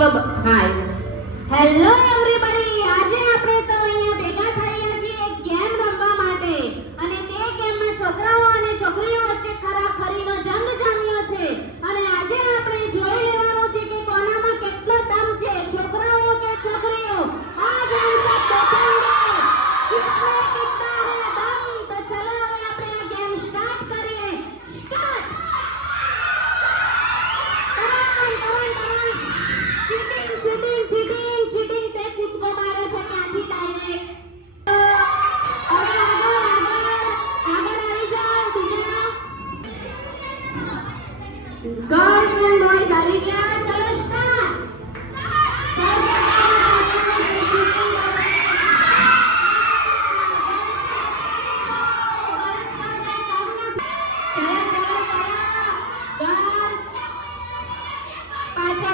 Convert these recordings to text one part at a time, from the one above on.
તો hi hello everybody, આજે આપણે તો અહીંયા ભેગા થયા છીએ એક ગેમ રમવા માટે અને તે ગેમમાં છોકરાઓ અને છોકરીઓ વચ્ચે ખરાખરીનો જંગ જામ્યો છે અને આજે આપણે જોઈ લેવાનું છે કે કોનામાં કેટલો દમ છે, છોકરાઓ કે છોકરીઓ। આ ગેમ કા દેखेंगे किसमें कितना है दम। तो चलो હવે આપણે આ ગેમ સ્ટાર્ટ કરીએ। સ્ટાર્ટ। चीटिंग ते खुद को मारे છે ક્યાંથી ડાયરેક્ટ। હવે આગળ આવી જાઓ બીજા ગર્લફ્રેન્ડ બોયઝ આવી ગયા। ચલો સ્ટાર્ટ।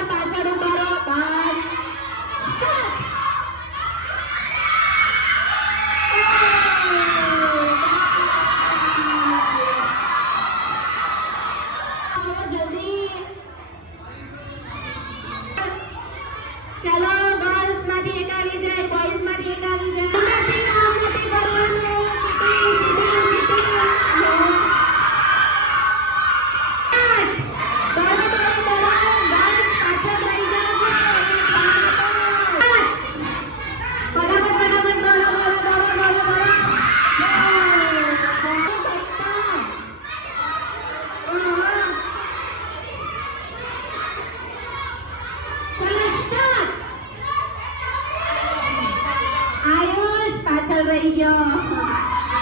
પાછળ ઉભા રહો બસ। चलो गर्ल्स માંથી એક આવી જાય, બોયઝ માંથી એક આવી જાય। આયુષ પાછળ રહી ગયો।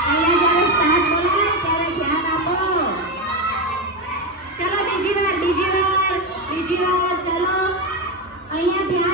અહીંયા જ્યારે સ્ટાર્ટ બોલાય ત્યારે ધ્યાન આપો। ચલો બીજી વાર ચલો અહીંયા ધ્યાન